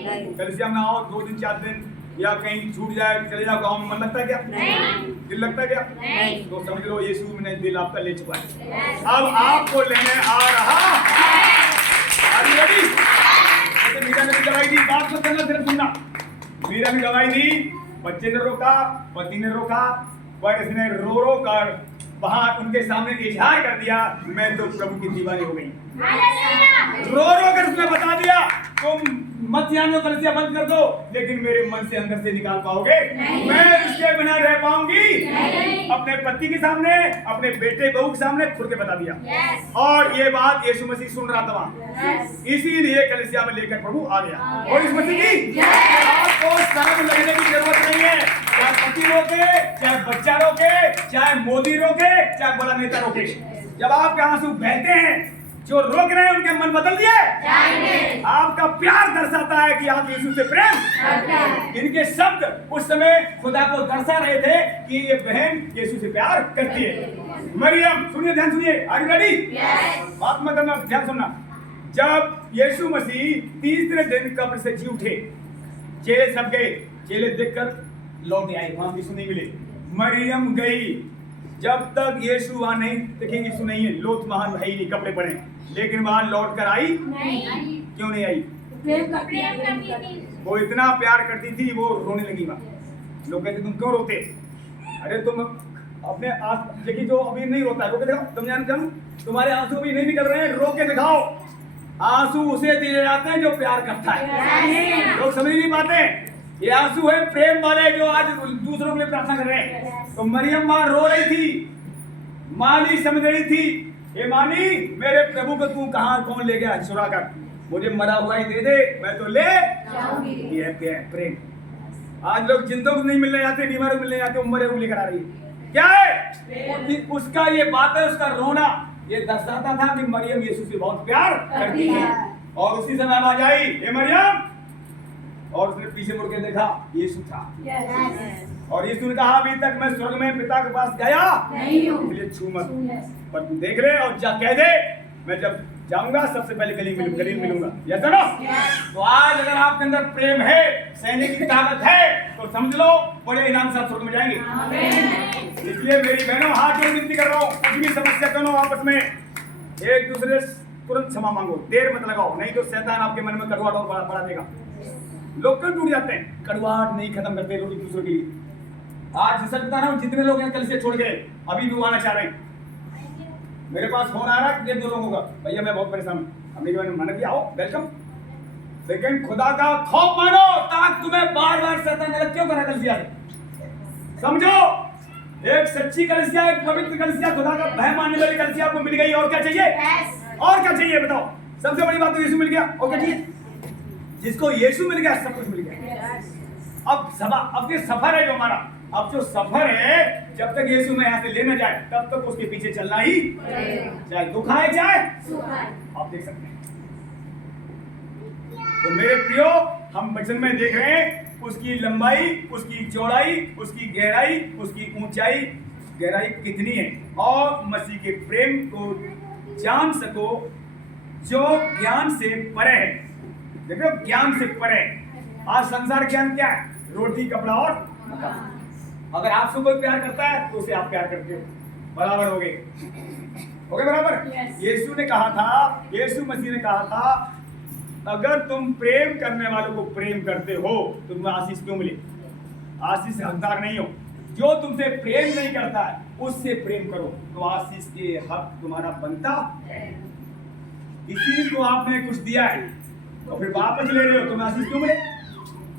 कलीसिया में आओ 2 दिन 4 दिन या कहीं छूट जाए चले जाओ गांव में, मन लगता है क्या? दिल लगता है क्या? तो समझ लो यीशु ने दिल आपका ले चुका है, अब आपको लेने आ रहा है। मीरा ने भी गवाही दी, बात को करना सिर्फ सुनना। मीरा ने गवाही दी, बच्चे ने रोका, पति ने रोका, पर इसने रो रो कर वहां उनके सामने इजहार कर दिया, मैं तो प्रभु की दीवानी हो गई। रो रो कर उसने बता दिया, तुम मत जानो कलीसिया बंद कर दो, लेकिन मेरे मन से अंदर से निकाल पाओगे? मैं इसके बिना रह पाऊंगी? अपने पति के सामने, अपने बेटे बहू के सामने खुल के बता दिया। और ये बात यीशु मसीह सुन रहा था वहां, इसीलिए कलीसिया में लेकर प्रभु आ गया। और इस मसीह की आपको शर्म लगने की जरूरत नहीं है, चाहे पति रोके, चाहे बच्चा रोके, चाहे मोदी रोके, चाहे बड़ा नेता रोके, जब आपके आंसू बहते हैं, जो रोक रहे हैं उनके मन बदल दिए। आपका प्यार दर्शाता है कि आप यीशु से प्रेम। इनके शब्द उस समय खुदा को दर्शा रहे थे कि ये बहन यीशु से प्यार करती है। मरियम, सुनिए, ध्यान सुनिए, आर यू रेडी? बात मत करना, ध्यान सुनना। जब यीशु मसीह तीसरे दिन कब्र से जी उठे, चेले सब गए, चेले देखकर लौट आए, वहां यीशु नहीं मिले। मरियम गई, जब तक यीशु वहां नहीं देखेंगे, यीशु नहीं है, लोथ महान है ही नहीं, कपड़े पड़े, लेकिन वहां लौट कर आई नहीं। क्यों नहीं आई? वो इतना प्यार करती थी, वो रोने लगी। वहां लोग कहते तुम क्यों रोते? अरे तुम अपने देखिए, जो अभी नहीं रोता है, रो के दिखाओ, तुम जानते हो तुम्हारे आंसू अभी नहीं निकल रहे हैं, रो के दिखाओ। आंसू उसे दिए जाते हैं जो प्यार करता है। लोग समझ नहीं पाते, ये आंसू है प्रेम वाले, जो आज दूसरों के लिए प्रार्थना कर रहे हैं। तो मरियम मां रो रही थी, माली समझ रही थी, हे मानी, मेरे प्रभु को तू कहां कौन ले गया छुड़ा कर, मुझे मरा हुआ ही दे दे, मैं तो ले जाऊंगी। ये प्रेम। आज लोग जिंदों को नहीं मिलने जाते, बीमारों को मिलने जाते, मरे हुए लेकर आ रही है। क्या है उसका? ये बात है, उसका रोना ये दर्शाता था कि मरियम यीशु से बहुत प्यार करती है। और उसी समय आवाज आई, हे मरियम, और उसने पीछे मुड़ के देखा, यीशु था। और यीशु ने कहा, अभी तक मैं स्वर्ग में पिता के पास गया नहीं हूं, मुझे छू मत, पर तू देख ले और जा कह दे, मैं जब जाऊंगा सबसे पहले गलील मिलूंगा। Yes no? तो आज अगर आपके अंदर प्रेम है, सैनिक की ताकत है, तो समझ लो बड़े इनाम साथ स्वर्ग में जाएंगे। इसलिए मेरी बहनों, हाथ जोड़ विनती कर रहा हूँ, कुछ भी समस्या करो आपस में, एक दूसरे तुरंत क्षमा मांगो, देर मत लगाओ, नहीं तो शैतान आपके मन में कड़वाहट और बढ़ा देगा। लोग क्यों टूट जाते हैं? कड़वाहट नहीं खत्म करते लोग एक दूसरे के लिए। आज सच बता रहा हूँ, जितने लोग हैं कल से छोड़ गए, अभी भी आना चाह रहे हैं। मेरे पास फोन आ रहा है 2 लोगों का, भैया मैं बहुत परेशान हूँ, हमने माना कि आओ वेलकम, लेकिन खुदा का खौफ मानो, ताकि तुम्हें बार बार शैतान गलत क्यों करा कलीसिया से? समझो, एक सच्ची कलीसिया, एक पवित्र कलीसिया, खुदा का भय मानने वाली कलीसिया आपको मिल गई। और क्या चाहिए? और क्या चाहिए बताओ? सबसे बड़ी बात तो यीशु मिल गया, और क्या चाहिए? जिसको यीशु मिल गया सब कुछ मिल गया। अब ये सफर है जो हमारा, अब जो सफर है, जब तक यीशु में यहाँ से लेना जाए तब तक उसके पीछे चलना ही, चाहे दुख आए चाहे आप देख सकते हैं। तो मेरे प्रियो, हम वचन में देख रहे हैं उसकी लंबाई, उसकी चौड़ाई, उसकी गहराई, उसकी ऊंचाई गहराई कितनी है, और मसीह के प्रेम को जान सको जो ज्ञान से परे है। देखो, ज्ञान से परे। आज संसार ज्ञान क्या है? रोटी, कपड़ा और मकान। अगर आपसे कोई प्यार करता है तो उसे आप प्यार करते हो, बराबर हो गए, बराबर। यीशु ने कहा था, यीशु मसीह ने कहा था, अगर तुम प्रेम करने वालों को प्रेम करते हो तो तुम्हें आशीष क्यों मिले? आशीष हकदार नहीं हो। जो तुमसे प्रेम नहीं करता है उससे प्रेम करो, तो आशीष के हक तुम्हारा बनता है। इसी को आपने कुछ दिया है तो फिर वापस ले रहे हो, तुम्हें आशीष क्यों मिले?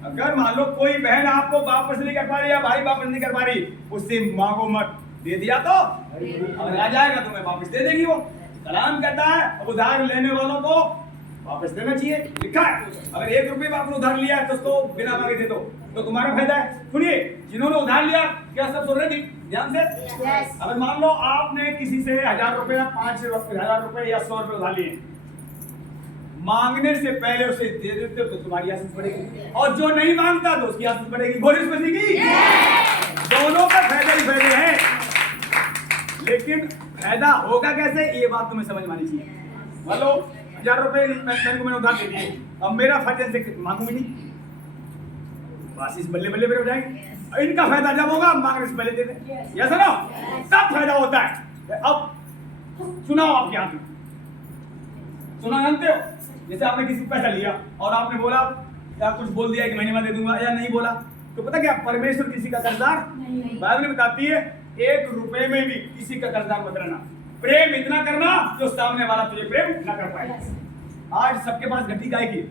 अगर मान लो कोई बहन आपको वापस नहीं कर पा रही या भाई वापस नहीं कर पा रही, उससे मांगो मत, दे दिया तो अगर आ जाएगा तुम्हें वापस दे देगी। वो कलाम कहता है उधार लेने वालों को वापस देना चाहिए, लिखा है। अगर 1 रुपये आपने उधार लिया है तो उसको बिना मांगे दे दो, तो तुम्हारा फायदा है। सुनिए, जिन्होंने उधार लिया, क्या सब सुन रहे थे ध्यान से? अगर मान लो आपने किसी से 1000 रुपये या 5000 रुपये या 100 रुपये उधार लिए, मांगने से पहले उसे दे देते हो तो तुम्हारी आशीष बढ़ेगी, और जो नहीं मांगता तो उसकी आशीष बढ़ेगी। बोलिए मसीह की, दोनों का फायदा ही फायदे हैं। लेकिन फायदा होगा कैसे, ये बात तुम्हें समझ में आनी चाहिए। मान लो 1000 रुपए मैंने उधार दे दिए, अब मेरा फर्ज है इनसे मांगूंगी नहीं, बस इस बल्ले बल्ले मेरे हो जाएंगे। इनका फायदा जब होगा मांगने से पहले दे दें, यस ना, तब फायदा होता है। अब चुनाव आपके हाथ में, चुनाव जानते हो, जैसे आपने किसी पैसा लिया और आपने बोला या कुछ बोल दिया कि महीने में दे दूंगा या नहीं बोला, तो पता क्या, परमेश्वर किसी का कर्जदार नहीं। बाइबल में बताती है 1 रुपए में भी किसी का कर्जदार मत रहना, प्रेम इतना करना जो सामने वाला तुझे प्रेम ना कर पाए। आज सबके पास घटी गाय की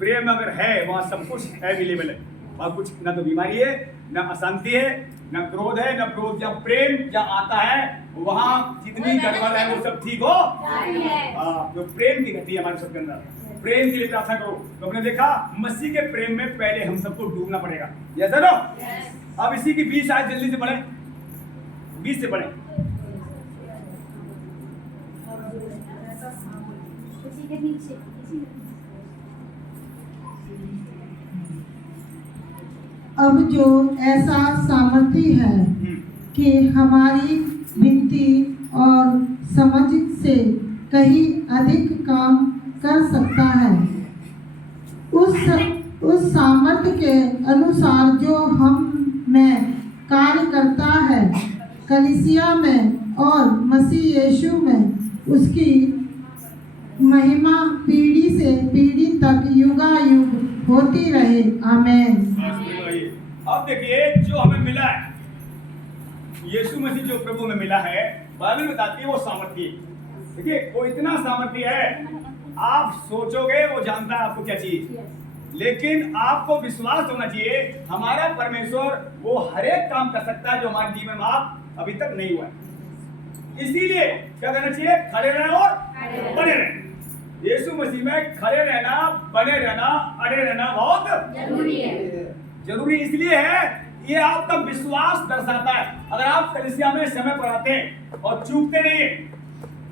प्रेम अगर है वहां सब कुछ अवेलेबल है, और कुछ ना तो बीमारी है, ना अशांति है, ना क्रोध है, ना क्रोध। जब प्रेम जब आता है वहां जितनी गड़बड़ है वो सब ठीक हो। जो प्रेम की घटी है हमारे सबके अंदर, प्रेम के लिए प्रार्थना करो। तो हमने देखा मसीह के प्रेम में पहले हम सबको डूबना पड़ेगा, यस नो। अब इसी की 20 आयत जल्दी से पढ़े, 20 से पढ़े। अब जो ऐसा सामर्थ्य है कि हमारी विनती और समझ से कहीं अधिक काम कर सकता है, उस सामर्थ्य के अनुसार जो हम में कार्य करता है, कलीसिया में और मसीह यीशु में उसकी महिमा पीढ़ी से पीढ़ी तक युगायुग होती रहे, आमीन। अब देखिए जो हमें मिला है, यीशु मसीह जो प्रभु में मिला है, बाइबल बताती है वो सामर्थ्य। देखिए वो इतना सामर्थ्य है, आप सोचोगे वो जानता है आपको क्या चाहिए, लेकिन आपको विश्वास होना चाहिए हमारा परमेश्वर वो हर एक काम कर सकता है जो हमारे जीवन में आप अभी तक नहीं हुआ है। इसीलिए क्या करना चाहिए, खड़े रहना और बने रहना। यीशु मसीह में खड़े रहना, बने रहना, अड़े रहना बहुत जरूरी है। जरूरी इसलिए है, ये आपका विश्वास दर्शाता है। अगर आप कलीसिया में समय पर आते हैं और चूकते नहीं है,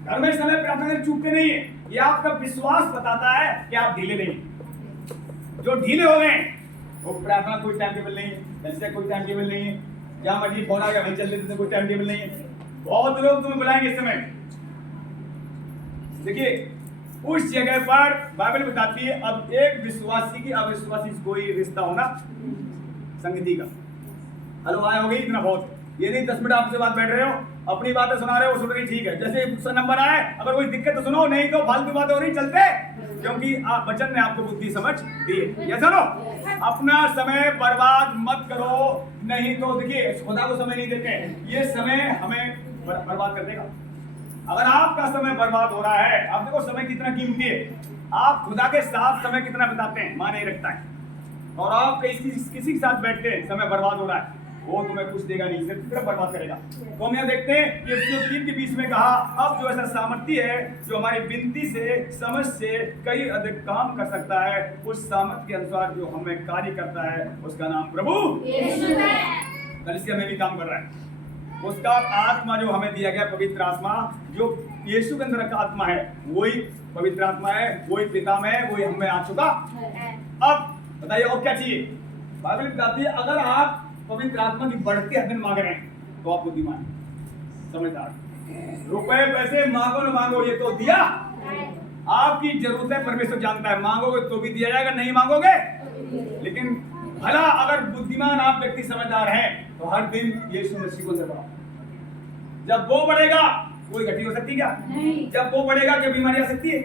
घर में समय पर आते हैं चूकते नहीं है, ये आपका विश्वास बताता है कि आप ढीले नहीं। जो ढीले हो गए वो प्रार्थना कोई टाइम टेबल नहीं है, कलीसिया कोई टाइम टेबल नहीं है, जहां मर्जी फोन आ गया वहीं चल देते, कोई टाइम टेबल नहीं है। बहुत लोग तुम्हें बुलाएंगे इस समय। देखिए उस जगह पर बाइबल बताती है अब एक विश्वासी की अविश्वासी कोई रिश्ता होना संगति का। हेलो आए हो गई, इतना बहुत। ये नहीं 10 मिनट आपसे बात बैठ रहे हो, अपनी बातें सुना रहे हो, सुन रही, ठीक है। जैसे नंबर आए, अगर कोई दिक्कत तो सुनो, नहीं तो फालतू बातें हो रही चलते, क्योंकि आप वचन ने आपको बुद्धि समझ दी है। ये सुनो, अपना समय बर्बाद मत करो, नहीं तो देखिए खुदा को समय नहीं देते, ये समय हमें बर्बाद कर देगा। अगर आपका समय बर्बाद हो रहा है, आप देखो समय कितना कीमती है, आप खुदा के साथ समय कितना बिताते हैं, मां नहीं रखता है। और आप किसी के साथ बैठते हैं, समय बर्बाद हो रहा है, वो तुम्हें कुछ देगा नहीं, सिर्फ बर्बाद करेगा। तो हम यहाँ देखते हैं कि Efesiयों 3 के 20 में कहा, अब जो ऐसा सामर्थ्य है जो हमारी विनती से, समझ से कई अधिक काम कर सकता है, उस सामर्थ्य के अनुसार जो हमें कार्य करता है, उसका नाम प्रभु यीशु है। कलीसिया में भी काम कर रहा है। उसका आत्मा जो हमें दिया गया, पवित्र आत्मा जो यीशु के अंदर का आत्मा है, वही पवित्र आत्मा है, वही पिता में है, वही हमें आ चुका। अब बताइए और क्या चाहिए। बाइबल बताती है अगर आप पवित्र आत्मा की बढ़ती हद मांग रहे हैं तो आप बुद्धिमान, समझदार। रुपए पैसे मांगो न मांगो, ये तो दिया। आपकी जरूरतें परमेश्वर जानता है, मांगोगे तो भी दिया जाएगा, नहीं मांगोगे। लेकिन भला अगर बुद्धिमान आप व्यक्ति समझदार हैं तो हर दिन यीशु मसीह को बढ़ाओ। जब वो बढ़ेगा कोई घटी हो सकती क्या? नहीं। जब वो बढ़ेगा क्या बीमारी आ सकती है?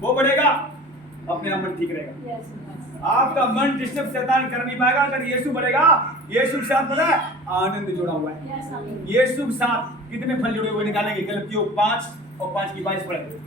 वो बढ़ेगा अपने आप मन ठीक रहेगा। आपका मन डिस्टर्ब शैतान कर नहीं पाएगा। अगर यीशु बढ़ेगा, यीशु के साथ पता है आनंद जुड़ा हुआ है। यीशु के साथ कितने फल जुड़े हुए निकालेंगे? गलतियों 5 और 5 की 22 पढ़े।